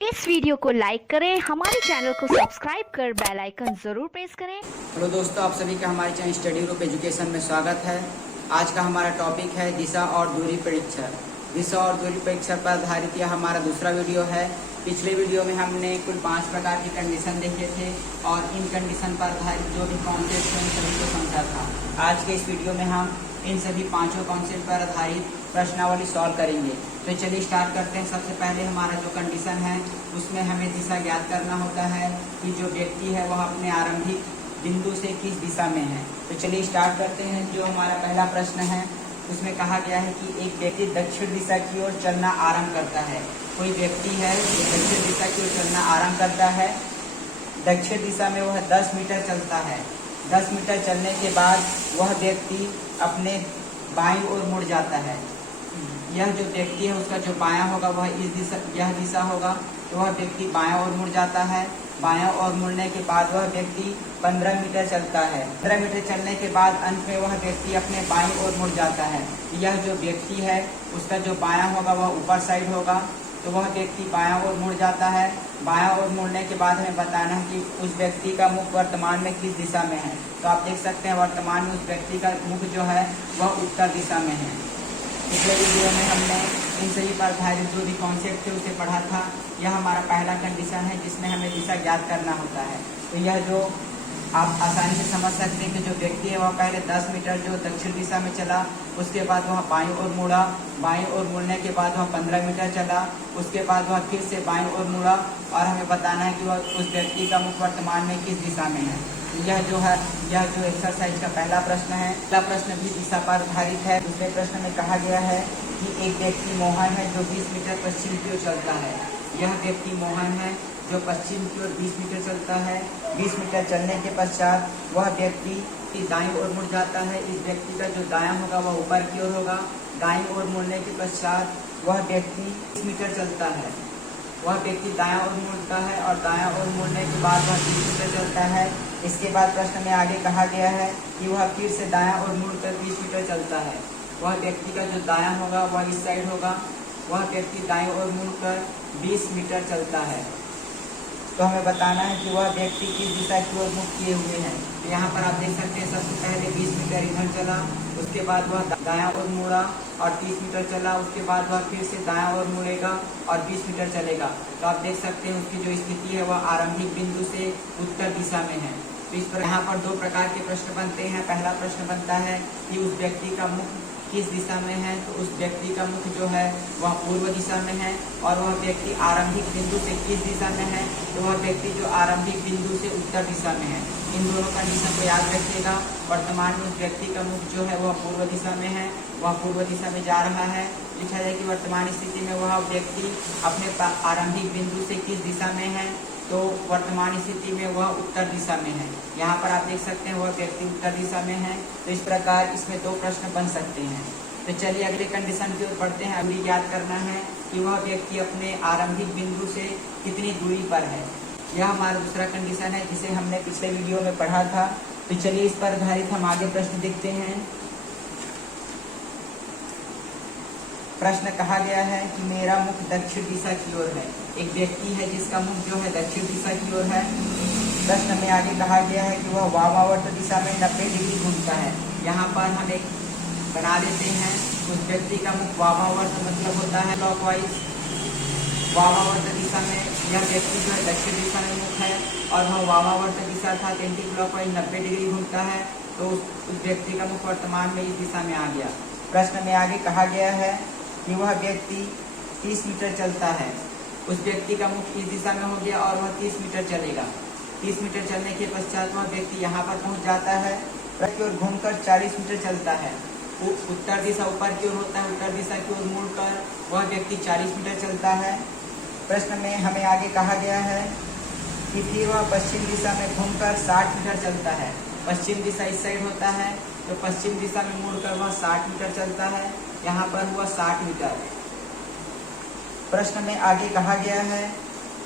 इस वीडियो को लाइक करें, हमारे चैनल को सब्सक्राइब कर बेल आइकन जरूर प्रेस करें। हेलो दोस्तों, आप सभी का हमारे चैनल स्टडी ग्रुप एजुकेशन में स्वागत है। आज का हमारा टॉपिक है दिशा और दूरी परीक्षण। दिशा और दूरी परीक्षण पर आधारित यह हमारा दूसरा वीडियो है। पिछले वीडियो में हमने कुल 5 प्रकार की कंडीशन देखे थे और इन कंडीशन पर आधारित जो भी कॉन्सेप्ट हैं उन सभी को समझा था। आज के इस वीडियो में हम इन सभी पांचों कॉन्सेप्ट पर आधारित प्रश्नावली सॉल्व करेंगे। तो चलिए स्टार्ट करते हैं। सबसे पहले हमारा जो कंडीशन है उसमें हमें दिशा ज्ञात करना होता है कि जो व्यक्ति है वह अपने आरंभिक बिंदु से किस दिशा में है। तो चलिए स्टार्ट करते हैं। जो हमारा पहला प्रश्न है उसमें कहा गया है कि एक व्यक्ति दक्षिण दिशा की ओर चलना आरंभ करता है। कोई व्यक्ति है जो दक्षिण दिशा की ओर चलना आरंभ करता है। दक्षिण दिशा में वह 10 मीटर चलता है। 10 मीटर चलने के बाद वह व्यक्ति अपने बाईं ओर मुड़ जाता है। यह जो व्यक्ति है उसका जो बायां होगा वह इस दिशा, यह दिशा होगा। तो वह व्यक्ति बायां ओर मुड़ जाता है। बायां ओर मुड़ने के बाद वह व्यक्ति 15 मीटर चलता है। 15 मीटर चलने के बाद अंत में वह व्यक्ति अपने बाईं ओर मुड़ जाता है। यह जो व्यक्ति है उसका जो बायां होगा वह ऊपर साइड होगा। तो वह व्यक्ति बायां ओर मुड़ जाता है। बायां ओर मुड़ने के बाद हमें बताना है कि उस व्यक्ति का मुख वर्तमान में किस दिशा में है। तो आप देख सकते हैं वर्तमान में उस व्यक्ति का मुख जो है वह उत्तर दिशा में है। पिछले वीडियो में हमने इन सभी पर आधारित जो भी कॉन्सेप्ट थे उसे पढ़ा था। यह हमारा पहला कंडीशन है जिसमें हमें दिशा ज्ञात करना होता है। तो यह जो आप आसानी से समझ सकते हैं कि जो व्यक्ति है वह पहले 10 मीटर जो दक्षिण दिशा में चला, उसके बाद वह बाईं ओर मुड़ा। बाईं ओर मुड़ने के बाद वह 15 मीटर चला। उसके बाद वह फिर से बाईं ओर मुड़ा और हमें बताना है कि वह उस व्यक्ति का मुख वर्तमान में किस दिशा में है। यह जो एक्सरसाइज का पहला प्रश्न है। पहला प्रश्न भी दिशा पर आधारित है। दूसरे प्रश्न में कहा गया है कि एक व्यक्ति मोहन है जो 20 मीटर पश्चिम की ओर चलता है। यह व्यक्ति मोहन है जो पश्चिम की ओर 20 मीटर चलता है। 20 मीटर चलने के पश्चात वह व्यक्ति दाईं ओर मुड़ जाता है। इस व्यक्ति का जो दायां होगा वह ऊपर की ओर होगा। दाईं ओर मुड़ने के पश्चात वह व्यक्ति 20 मीटर चलता है। वह व्यक्ति दायां ओर मुड़ता है और दायां ओर मुड़ने के बाद वह 30 मीटर चलता है। इसके बाद प्रश्न में आगे कहा गया है कि वह फिर से दायां ओर मुड़कर 20 मीटर चलता है। वह व्यक्ति का जो दायां होगा वह इस साइड होगा। वह व्यक्ति दाएं ओर मुड़कर 20 मीटर चलता है। तो हमें बताना है कि वह व्यक्ति किस दिशा की ओर मुख किए हुए हैं। तो यहाँ पर आप देख सकते हैं सबसे पहले 20 मीटर इधर चला, उसके बाद वह दायां ओर मुड़ा और 30 मीटर चला। उसके बाद वह फिर से दायां ओर मुड़ेगा और 20 मीटर चलेगा। तो आप देख सकते हैं उसकी जो स्थिति है वह आरंभिक बिंदु से उत्तर दिशा में है। तो इस पर यहाँ पर 2 प्रकार के प्रश्न बनते हैं। पहला प्रश्न बनता है कि उस व्यक्ति का मुख किस दिशा में है। तो उस व्यक्ति का मुख जो है वह पूर्व दिशा में है। और वह व्यक्ति आरंभिक बिंदु से किस दिशा में है। तो वह व्यक्ति जो आरंभिक बिंदु से उत्तर दिशा में है। इन दोनों कंडीशन को याद रखिएगा। वर्तमान में उस व्यक्ति का मुख जो है वह पूर्व दिशा में है, वह पूर्व दिशा में जा रहा है। लिखा जाए कि वर्तमान स्थिति में वह व्यक्ति अपने आरंभिक बिंदु से किस दिशा में है। तो वर्तमान स्थिति में वह उत्तर दिशा में है। यहाँ पर आप देख सकते हैं वह व्यक्ति उत्तर दिशा में है। तो इस प्रकार इसमें 2 प्रश्न बन सकते हैं। तो चलिए अगले कंडीशन की ओर बढ़ते हैं। अभी याद करना है कि वह व्यक्ति अपने आरंभिक बिंदु से कितनी दूरी पर है। यह हमारा दूसरा कंडीशन है जिसे हमने पिछले वीडियो में पढ़ा था। तो चलिए इस पर आधारित हम आगे प्रश्न देखते हैं। प्रश्न कहा गया है कि मेरा मुख दक्षिण दिशा की ओर है। एक व्यक्ति है जिसका मुख जो है दक्षिण दिशा की ओर है। प्रश्न में आगे कहा गया है कि वह वामावर्त दिशा में 90 डिग्री घूमता है। यहाँ पर हम एक बना देते हैं। उस व्यक्ति का मुख वामावर्त मतलब होता है क्लॉकवाइज। वामावर्त दिशा में यह व्यक्ति जो है दक्षिण दिशा में मुख है और वह वामावर्त दिशा था एंटी क्लॉकवाइज 90 डिग्री घूमता है। तो उस व्यक्ति का मुख वर्तमान में इस दिशा में आ गया। प्रश्न में आगे कहा गया है कि वह व्यक्ति 30 मीटर चलता है। उस व्यक्ति का मुख इस दिशा में हो गया और वह 30 मीटर चलेगा। 30 मीटर चलने के पश्चात वह व्यक्ति यहाँ पर पहुँच जाता है। की ओर घूमकर 40 मीटर चलता है। उत्तर दिशा ऊपर की ओर होता है। उत्तर दिशा की ओर मुड़कर वह व्यक्ति 40 मीटर चलता है। प्रश्न में हमें आगे कहा गया है कि फिर वह पश्चिम दिशा में घूमकर 60 मीटर चलता है। पश्चिम दिशा इस साइड होता है। तो पश्चिम दिशा में मुड़कर वह 60 मीटर चलता है। यहाँ पर हुआ 60 मीटर। प्रश्न में आगे कहा गया है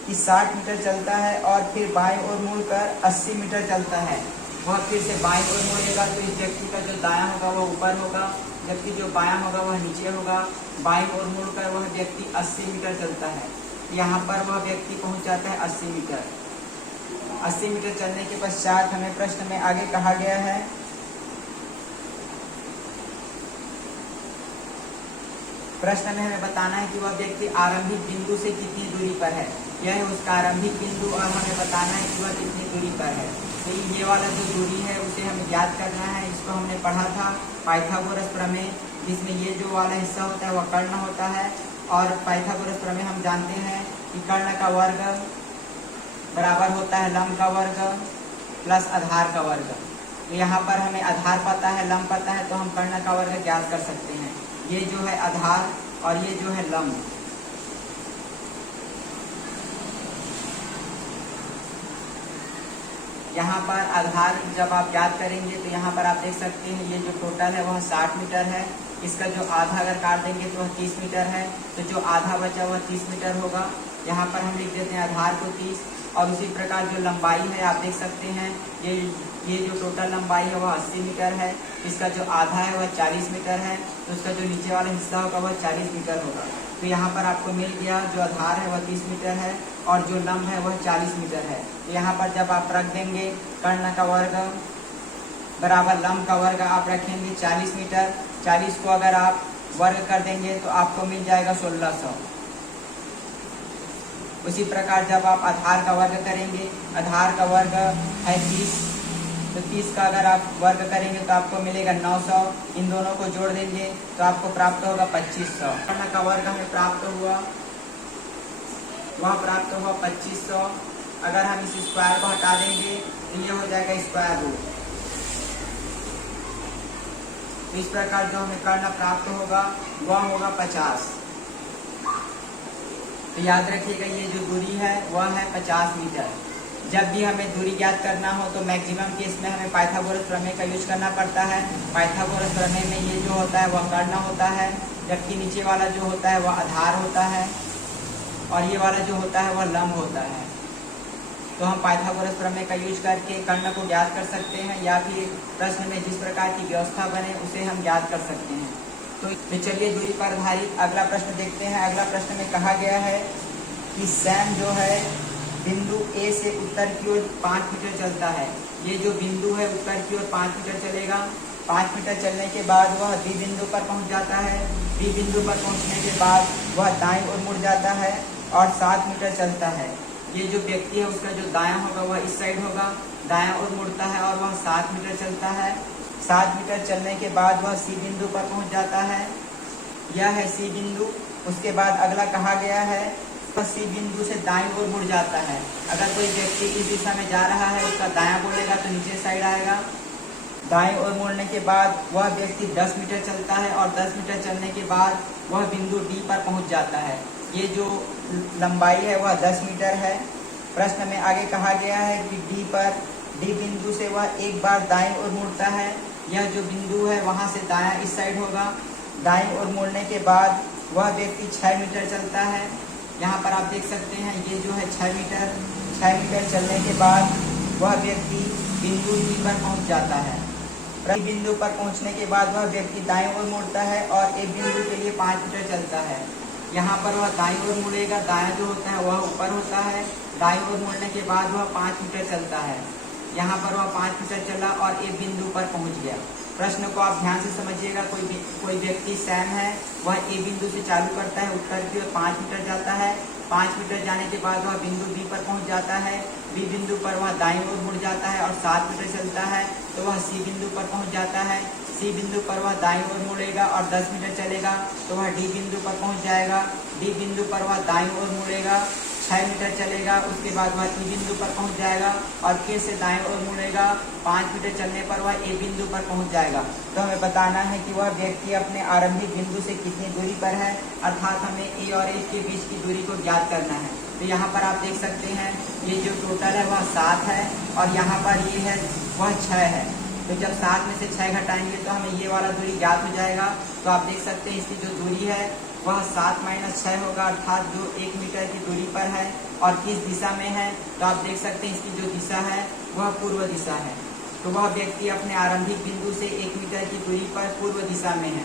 कि 60 मीटर चलता है और फिर बाईं ओर मुड़कर 80 मीटर चलता है। वह फिर से बाईं ओर मुड़ेगा। तो इस व्यक्ति का जो दायां होगा वह ऊपर होगा, जबकि जो बायां होगा वह नीचे होगा। बाईं ओर मुड़कर वह व्यक्ति 80 मीटर चलता है। यहाँ पर वह व्यक्ति पहुंच जाता है 80 मीटर। 80 मीटर चलने के पश्चात हमें प्रश्न में आगे कहा गया है प्रश्न में हमें बताना है कि वह व्यक्ति आरंभिक बिंदु से कितनी दूरी पर है। यह है उसका आरंभिक बिंदु और हमें बताना है कि वह कितनी दूरी पर है। तो ये वाला जो दूरी है उसे हमें ज्ञात करना है। इसको हमने पढ़ा था पाइथागोरस प्रमेय, जिसमें ये जो वाला हिस्सा होता है वह कर्ण होता है। और पाइथागोरस प्रमेय हम जानते हैं कि कर्ण का वर्ग बराबर होता है लंब का वर्ग प्लस आधार का वर्ग। तो यहाँ पर हमें आधार पता है, लंब पता है, तो हम कर्ण का वर्ग ज्ञात कर सकते हैं। ये जो है आधार और ये जो है लंब। यहाँ पर आधार जब आप ज्ञात करेंगे तो यहाँ पर आप देख सकते हैं ये जो टोटल है वह 60 मीटर है। इसका जो आधा अगर काट देंगे तो वह 30 मीटर है, तो जो आधा बचा वह 30 मीटर होगा। यहाँ पर हम लिख देते हैं आधार को 30। और उसी प्रकार जो लंबाई है आप देख सकते हैं ये जो टोटल लंबाई है वह 80 मीटर है। इसका जो आधा है वह 40 मीटर है, तो उसका जो नीचे वाला हिस्सा होगा वह 40 मीटर होगा। तो यहाँ पर आपको मिल गया जो आधार है वह 30 मीटर है और जो लंब है वह 40 मीटर है। तो यहाँ पर जब आप रख देंगे कर्ण का वर्ग बराबर लंब का वर्ग आप रखेंगे 40 मीटर। 40 को अगर आप वर्ग कर देंगे तो आपको मिल जाएगा 1600। उसी प्रकार जब आप आधार का वर्ग करेंगे, आधार का वर्ग है 30, तो 30 का अगर आप वर्ग करेंगे तो आपको मिलेगा 900। इन दोनों को जोड़ देंगे तो आपको प्राप्त होगा 2500। कर्ण का वर्ग हमें प्राप्त हुआ, वह प्राप्त हुआ 2500। अगर हम इस स्क्वायर को हटा देंगे तो ये हो जाएगा स्क्वायर रूट। तो इस प्रकार जो हमें कर्ण प्राप्त होगा वह होगा 50। तो याद रखिएगा ये जो दूरी है वह है 50 मीटर। जब भी हमें दूरी ज्ञात करना हो तो मैक्सिमम केस में हमें पाइथागोरस प्रमेय का यूज करना पड़ता है। पाइथागोरस प्रमेय में ये जो होता है वह कर्ण होता है, जबकि नीचे वाला जो होता है वह आधार होता है और ये वाला जो होता है वह लंब होता है। तो हम पाइथागोरस प्रमेय का यूज करके कर्ण को ज्ञात कर सकते हैं या फिर प्रश्न में जिस प्रकार की व्यवस्था बने उसे हम ज्ञात कर सकते हैं। तो चलिए दूरी पर आधारित अगला प्रश्न देखते हैं। अगला प्रश्न में कहा गया है कि सैम जो है बिंदु ए से उत्तर की ओर 5 मीटर चलता है। ये जो बिंदु है उत्तर की ओर 5 मीटर चलेगा। 5 मीटर चलने के बाद वह बी बिंदु पर पहुंच जाता है। बी बिंदु पर पहुंचने के बाद वह दाईं ओर मुड़ जाता है और 7 मीटर चलता है। ये जो व्यक्ति है उसका जो दायां होगा वह इस साइड होगा, दायां ओर मुड़ता है और वह 7 मीटर चलता है। 7 मीटर चलने के बाद वह सी बिंदु पर पहुंच जाता है। यह है सी बिंदु। उसके बाद अगला कहा गया है वह सी बिंदु से दाईं ओर मुड़ जाता है। अगर कोई व्यक्ति इस दिशा में जा रहा है उसका दायां बोलेगा तो नीचे साइड आएगा। दाईं ओर मुड़ने के बाद वह व्यक्ति 10 मीटर चलता है और 10 मीटर चलने के बाद वह बिंदु डी पर पहुंच जाता है। ये जो लंबाई है वह 10 मीटर है। प्रश्न में आगे कहा गया है कि डी बिंदु से वह एक बार दाईं ओर मुड़ता है। यह जो बिंदु है वहां से दायां इस साइड होगा। दाईं ओर मुड़ने के बाद वह व्यक्ति 6 मीटर चलता है। यहाँ पर आप देख सकते हैं ये जो है 6 मीटर चलने के बाद वह व्यक्ति बिंदु डी पर पहुंच जाता है। बिंदु पर पहुंचने के बाद वह व्यक्ति दाईं ओर मुड़ता है और एक बिंदु के लिए 5 मीटर चलता है। यहाँ पर वह दाईं ओर मुड़ेगा, दायां जो होता है वह ऊपर होता है। दाईं ओर मुड़ने के बाद वह 5 मीटर चलता है। यहाँ पर वह 5 मीटर चला और एक बिंदु पर पहुंच गया। प्रश्न को आप ध्यान से समझिएगा। कोई व्यक्ति सैम है, वह ए बिंदु से चालू करता है, उत्तर की ओर 5 मीटर जाता है। 5 मीटर जाने के बाद वह बिंदु बी पर पहुंच जाता है। बी बिंदु पर वह दाईं ओर मुड़ जाता है और 7 मीटर चलता है तो वह सी बिंदु पर पहुंच जाता है। सी बिंदु पर वह दाईं ओर मुड़ेगा और 10 मीटर चलेगा तो वह डी बिंदु पर पहुंच जाएगा। डी बिंदु पर वह दाईं ओर मुड़ेगा, 6 मीटर चलेगा, उसके बाद वह ई बिंदु पर पहुंच जाएगा और फिर से दाएं ओर मुड़ेगा। 5 मीटर चलने पर वह ए बिंदु पर पहुंच जाएगा। तो हमें बताना है कि वह व्यक्ति अपने आरंभिक बिंदु से कितनी दूरी पर है, अर्थात हमें ए और ए के बीच की दूरी को ज्ञात करना है। तो यहाँ पर आप देख सकते हैं ये जो टोटल है वह 7 है और यहाँ पर ये है वह 6 है। तो जब 7 में से 6 घटाएंगे तो हमें ये वाला दूरी ज्ञात हो जाएगा। तो आप देख सकते हैं इसकी जो दूरी है वह 7 - 6 होगा, अर्थात जो 1 मीटर की दूरी पर है और किस दिशा में है। तो आप देख सकते हैं इसकी जो दिशा है वह पूर्व दिशा है। तो वह व्यक्ति अपने आरंभिक बिंदु से 1 मीटर की दूरी पर पूर्व दिशा में है।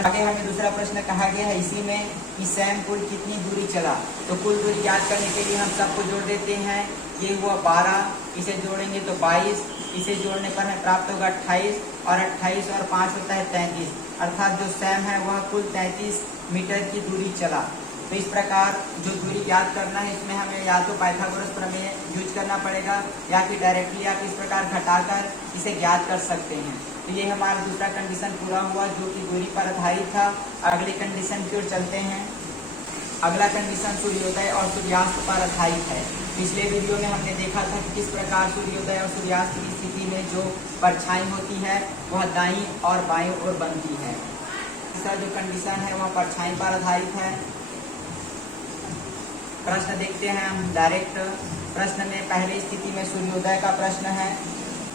आगे हमें दूसरा प्रश्न कहा गया है इसी में कि सैम कुल कितनी दूरी चला। तो कुल दूरी याद करने के लिए हम सबको जोड़ देते हैं। ये हुआ 12, इसे जोड़ेंगे तो 22, इसे जोड़ने पर हमें प्राप्त होगा 28 और 28 और 5 होता है 33, अर्थात जो सैम है वह कुल 33 मीटर की दूरी चला। तो इस प्रकार जो दूरी याद करना है इसमें हमें या तो पाइथागोरस प्रमेय यूज करना पड़ेगा या फिर डायरेक्टली आप इस प्रकार घटाकर इसे ज्ञात कर सकते हैं। तो ये हमारा दूसरा कंडीशन पूरा हुआ जो कि दूरी पर आधारित था। अगले कंडीशन की ओर चलते हैं। अगला कंडीशन सूर्योदय और सूर्यास्त पर आधारित है। पिछले वीडियो में हमने देखा था कि किस प्रकार सूर्योदय और सूर्यास्त की स्थिति में जो परछाई होती है वह दाईं और बाईं ओर बनती है। तीसरा जो कंडीशन है वह परछाई पर आधारित है। प्रश्न देखते हैं हम डायरेक्ट। प्रश्न में पहली स्थिति में सूर्योदय का प्रश्न है।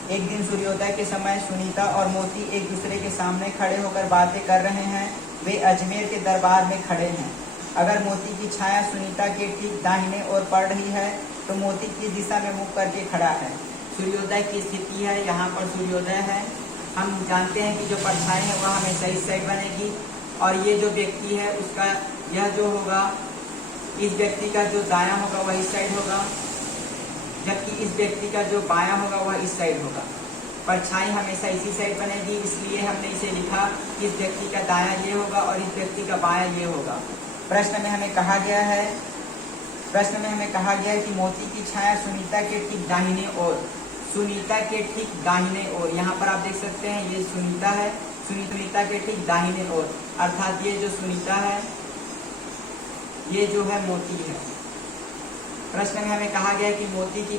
एक दिन सूर्योदय के समय सुनीता और मोती एक दूसरे के सामने खड़े होकर बातें कर रहे हैं। वे अजमेर के दरबार में खड़े हैं। अगर मोती की छाया सुनीता के ठीक दाहिने ओर पड़ रही है तो मोती किस दिशा में मुख करके खड़ा है। सूर्योदय की स्थिति है, यहाँ पर सूर्योदय है। हम जानते हैं कि जो परछाई है वह हमेशा इस साइड बनेगी और ये जो व्यक्ति है उसका यह जो होगा, इस व्यक्ति का जो दायां होगा वह इस साइड होगा, जबकि इस व्यक्ति का जो बायां होगा वह इस साइड होगा। परछाई हमेशा इसी साइड बनेगी, इसलिए हमने इसे लिखा कि इस व्यक्ति का दायां ये होगा और इस व्यक्ति का बायां ये होगा। प्रश्न में हमें कहा गया है कि मोती की छाया सुनीता के ठीक दाहिने ओर, सुनीता के ठीक दाहिने ओर, यहाँ पर आप देख सकते हैं ये सुनीता है, सुनीता के ठीक दाहिने ओर, अर्थात ये जो सुनीता है ये जो है मोती है। प्रश्न में हमें कहा गया है कि मोती की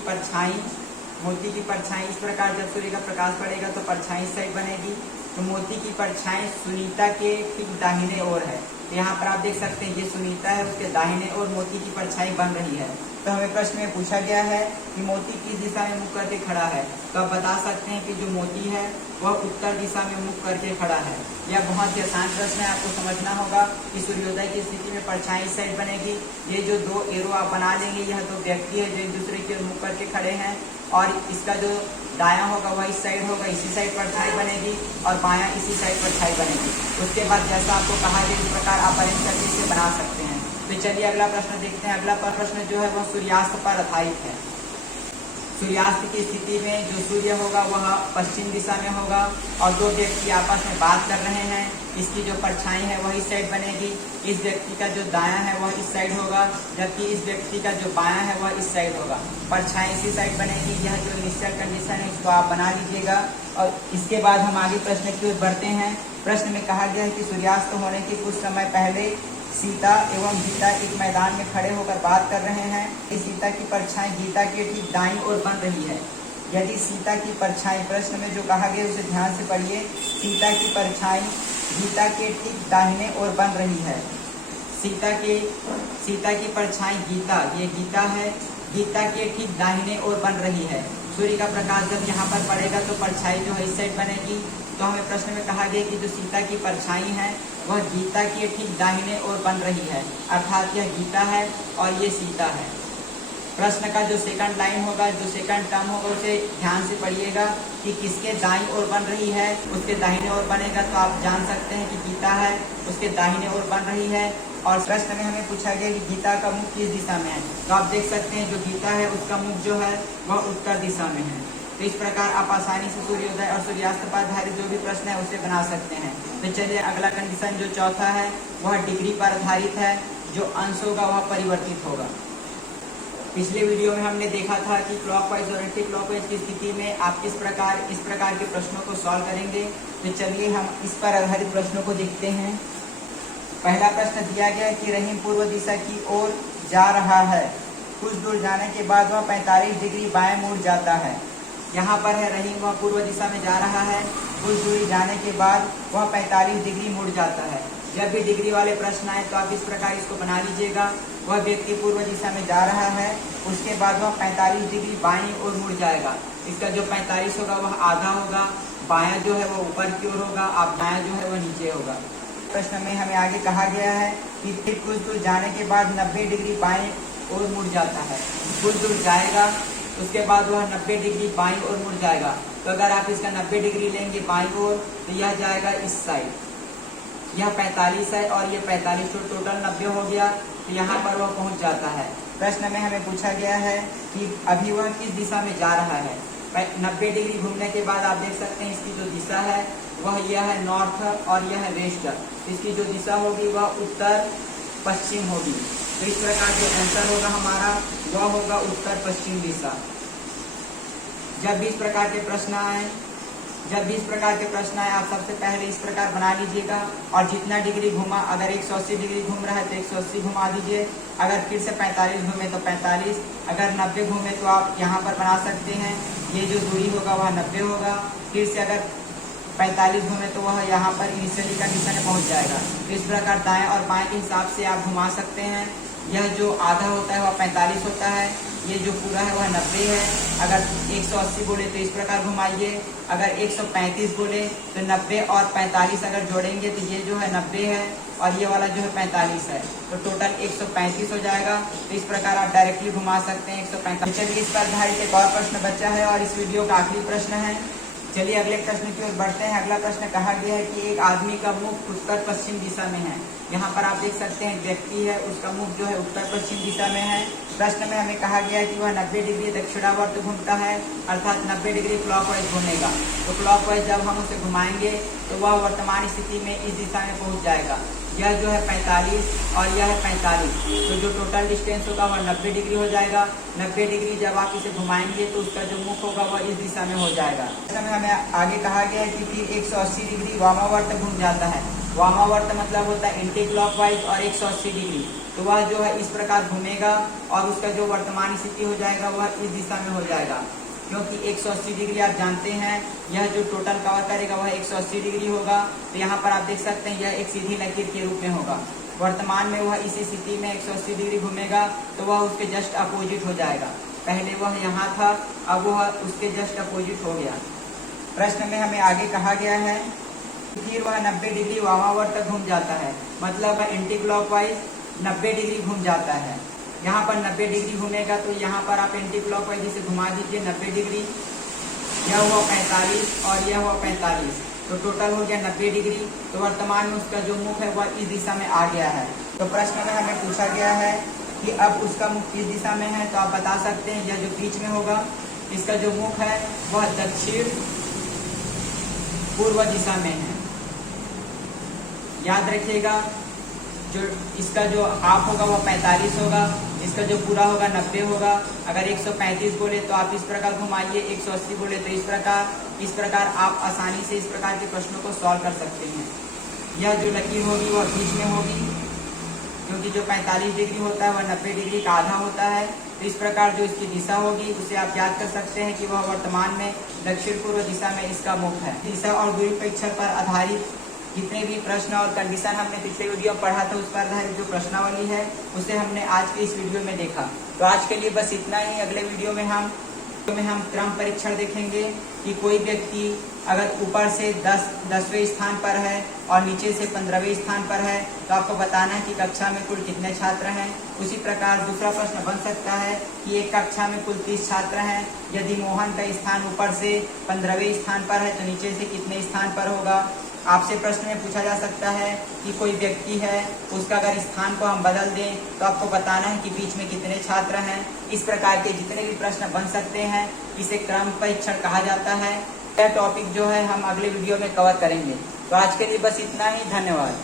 परछाई इस प्रकार जब सूर्य का प्रकाश पड़ेगा तो परछाई इस साइड बनेगी। तो मोती की परछाई सुनीता के ठीक दाहिने ओर है। तो यहाँ पर आप देख सकते हैं ये सुनीता है, उसके दाहिने ओर मोती की परछाई बन रही है। तो हमें प्रश्न में पूछा गया है कि मोती किस दिशा में मुख करके खड़ा है। तो आप बता सकते हैं कि जो मोती है वह उत्तर दिशा में मुख करके खड़ा है। यह बहुत ही आसान प्रश्न है। आपको समझना होगा कि सूर्योदय की स्थिति में परछाई इस साइड बनेगी। ये जो दो एरो आप बना लेंगे, यह दो व्यक्ति है जो एक दूसरे की ओर मुख करके खड़े हैं और इसका जो दायां होगा वह इस साइड होगा, इसी साइड परछाई बनेगी और बायां इसी साइड परछाई बनेगी। उसके बाद जैसा आपको कहा गया इस प्रकार आप अरेंज करके इसे बना सकते हैं। तो चलिए अगला प्रश्न देखते हैं। अगला प्रश्न जो है वह सूर्यास्त पर आधारित है। सूर्यास्त की स्थिति में जो सूर्य होगा वह पश्चिम दिशा में होगा और दो व्यक्ति आपस में बात कर रहे हैं। इसकी जो परछाई है वह इस साइड बनेगी। इस व्यक्ति का जो दायां है वह इस साइड होगा, जबकि इस व्यक्ति का जो बायां है वह इस साइड होगा। परछाई इसी साइड बनेगी। यह जो इनिशियल कंडीशन है इसको आप बना लीजिएगा और इसके बाद हम आगे प्रश्न की ओर बढ़ते हैं। प्रश्न में कहा गया है कि सूर्यास्त होने के कुछ समय पहले सीता एवं गीता एक मैदान में खड़े होकर बात कर रहे हैं। इस सीता की परछाई गीता के ठीक दाईं ओर बन रही है। यदि सीता की परछाई, प्रश्न में जो कहा गया उसे ध्यान से पढ़िए, सीता की परछाई गीता के ठीक दाहिने ओर बन रही है। सीता की परछाई गीता, ये गीता है, गीता के ठीक दाहिने ओर बन रही है। सूर्य का प्रकाश जब यहाँ पर पड़ेगा तो परछाई जो है इस साइड बनेगी। तो हमें प्रश्न में कहा गया कि जो सीता की परछाई है वह गीता के ठीक दाहिने ओर बन रही है, अर्थात यह गीता है और ये सीता है। प्रश्न का जो सेकंड लाइन होगा, जो सेकंड टर्म होगा उसे ध्यान से पढ़िएगा कि किसके दाईं ओर बन रही है, उसके दाहिने ओर बनेगा। तो आप जान सकते हैं कि गीता है, उसके दाहिने ओर बन रही है। और प्रश्न में हमें पूछा गया कि गीता का मुख किस दिशा में है। तो आप देख सकते हैं जो गीता है उसका मुख जो है वह उत्तर दिशा में है। तो इस प्रकार आप आसानी से सूर्योदय और सूर्यास्त पर आधारित जो भी प्रश्न है उसे बना सकते हैं। तो चलिए अगला कंडीशन जो चौथा है वह डिग्री पर आधारित है। जो अंश होगा वह परिवर्तित होगा। पिछले वीडियो में हमने देखा था कि क्लॉकवाइज और एंटी क्लॉकवाइज की स्थिति में आप इस प्रकार के प्रश्नों को सॉल्व करेंगे। तो चलिए हम इस पर आधारित प्रश्नों को देखते हैं। पहला प्रश्न दिया गया कि रहीम पूर्व दिशा की ओर जा रहा है। कुछ दूर जाने के बाद वह 45 डिग्री बाएं मुड़ जाता है। यहाँ पर है रहीम, वह पूर्व दिशा में जा रहा है। कुछ दूरी जाने के बाद वह 45 डिग्री मुड़ जाता है। जब भी डिग्री वाले प्रश्न आए तो आप इस प्रकार इसको बना लीजिएगा। वह व्यक्ति पूर्व दिशा में जा रहा है, उसके बाद वह 45 डिग्री बाईं ओर मुड़ जाएगा। इसका जो 45 होगा वह आधा होगा, बायां जो है वो ऊपर की ओर होगा, आप दायां जो है वह नीचे होगा। प्रश्न में हमें आगे कहा गया है कि फिर कुछ दूर जाने के बाद 90 डिग्री बाईं ओर मुड़ जाता है। कुछ दूर जाएगा, उसके बाद वह 90 डिग्री बाईं ओर मुड़ जाएगा। तो अगर आप इसका 90 डिग्री लेंगे बाईं ओर तो यह जाएगा इस साइड। यह 45 है और ये 45, तो टोटल 90 हो गया। तो यहाँ पर वह पहुंच जाता है। प्रश्न में हमें पूछा गया है कि अभी वह किस दिशा में जा रहा है। 90 डिग्री घूमने के बाद आप देख सकते हैं इसकी जो दिशा है वह यह है नॉर्थ और यह है वेस्ट। इसकी जो दिशा होगी वह उत्तर पश्चिम होगी। तो इस प्रकार जो आंसर होगा हमारा वह होगा उत्तर पश्चिम दिशा। जब भी इस प्रकार के प्रश्न आए आप सबसे पहले इस प्रकार बना लीजिएगा और जितना डिग्री घुमा, अगर 180 डिग्री घूम रहा है तो 180 घुमा दीजिए। अगर फिर से 45 घूमे तो 45, अगर 90 घूमे तो आप यहाँ पर बना सकते हैं। ये जो दूरी होगा वह 90 होगा। फिर से अगर 45 घूमे तो वह यहाँ पर इनिशियली कंडीशन में पहुँच जाएगा। तो इस प्रकार दाएं और बाएं के हिसाब से आप घुमा सकते हैं। यह जो आधा होता है वह 45 होता है, ये जो पूरा है वह 90 है। अगर 180 बोले तो इस प्रकार घुमाइए। अगर 135 बोले तो 90 और 45 अगर जोड़ेंगे तो ये जो है 90 है और ये वाला जो है 45 है, तो टोटल 135 हो जाएगा। तो इस प्रकार आप डायरेक्टली घुमा सकते हैं 145। चलिए इस पर आधारित एक और प्रश्न बचा है और इस वीडियो का आखिरी प्रश्न है। चलिए अगले प्रश्न की ओर बढ़ते हैं। अगला प्रश्न कहा गया है कि एक आदमी का मुख उत्तर पश्चिम दिशा में है। यहाँ पर आप देख सकते हैं व्यक्ति है, उसका मुख जो है उत्तर पश्चिम दिशा में है। प्रश्न में हमें कहा गया है कि वह 90 डिग्री दक्षिणावर्त घूमता है, अर्थात 90 डिग्री क्लॉकवाइज घूमेगा। तो क्लॉकवाइज जब हम उसे घुमाएंगे तो वह वर्तमान स्थिति में इस दिशा में पहुँच जाएगा। यह जो है 45 और यह है 45, तो जो टोटल डिस्टेंस होगा वह 90 डिग्री हो जाएगा। 90 डिग्री जब आप इसे घुमाएंगे तो उसका जो मुख होगा वह इस दिशा में हो जाएगा। इस समय हमें आगे कहा गया है कि फिर 180 डिग्री वामावर्त घूम जाता है। वामावर्त मतलब होता है एंटी क्लॉकवाइज और 180 डिग्री, तो वह जो है इस प्रकार घूमेगा और उसका जो वर्तमान स्थिति हो जाएगा वह इस दिशा में हो जाएगा। क्योंकि 180 डिग्री आप जानते हैं यह जो टोटल कवर करेगा वह 180 डिग्री होगा। तो यहाँ पर आप देख सकते हैं यह एक सीधी लकीर के रूप में होगा। वर्तमान में वह इसी स्थिति में 180 डिग्री घूमेगा तो वह उसके जस्ट अपोजिट हो जाएगा। पहले वह यहाँ था, अब वह उसके जस्ट अपोजिट हो गया। प्रश्न में हमें आगे कहा गया है फिर वह 90 डिग्री वामावर्त घूम जाता है, मतलब एंटी क्लॉकवाइज 90 डिग्री घूम जाता है। यहाँ पर 90 डिग्री घूमेगा तो यहाँ पर आप एंटी क्लॉकवाइज इसे घुमा दीजिए 90 डिग्री। यह हुआ 45 और यह हुआ 45, तो टोटल हो गया 90 डिग्री। तो वर्तमान में उसका जो मुख है वह इस दिशा में आ गया है। तो प्रश्न में हमें पूछा गया है कि अब उसका मुख किस दिशा में है। तो आप बता सकते हैं यह जो बीच में होगा इसका जो मुख है वह दक्षिण पूर्व दिशा में है। याद रखिएगा जो इसका जो हाफ होगा वह 45 होगा, इसका जो पूरा होगा 90 होगा। अगर 135 बोले तो आप इस प्रकार घुमाइए, 180 बोले तो इस प्रकार आप आसानी से इस प्रकार के प्रश्नों को सॉल्व कर सकते हैं। यह जो लकीर होगी वह बीच में होगी, क्योंकि जो 45 डिग्री होता है वह 90 डिग्री का आधा होता है। तो इस प्रकार जो इसकी दिशा होगी उसे आप याद कर सकते हैं कि वह वर्तमान में दक्षिण पूर्व दिशा में इसका मुख है। दिशा और दूरी परीक्षण पर आधारित जितने भी प्रश्न और कंडीशन हमने पिछले वीडियो में पढ़ा था उस पर आधारित जो प्रश्नावली है उसे हमने आज के इस वीडियो में देखा। तो आज के लिए बस इतना ही। अगले वीडियो में हम क्रम परीक्षण देखेंगे कि कोई व्यक्ति अगर ऊपर से 10वें स्थान पर है और नीचे से 15वें स्थान पर है तो आपको बताना है कि कक्षा में कुल कितने छात्र हैं। उसी प्रकार दूसरा प्रश्न बन सकता है कि एक कक्षा में कुल 30 छात्र हैं, यदि मोहन का स्थान ऊपर से 15वें स्थान पर है तो नीचे से कितने स्थान पर होगा। आपसे प्रश्न में पूछा जा सकता है कि कोई व्यक्ति है उसका अगर स्थान को हम बदल दें तो आपको बताना है कि बीच में कितने छात्र हैं। इस प्रकार के जितने भी प्रश्न बन सकते हैं इसे क्रम परीक्षण कहा जाता है। यह टॉपिक जो है हम अगले वीडियो में कवर करेंगे। तो आज के लिए बस इतना ही। धन्यवाद।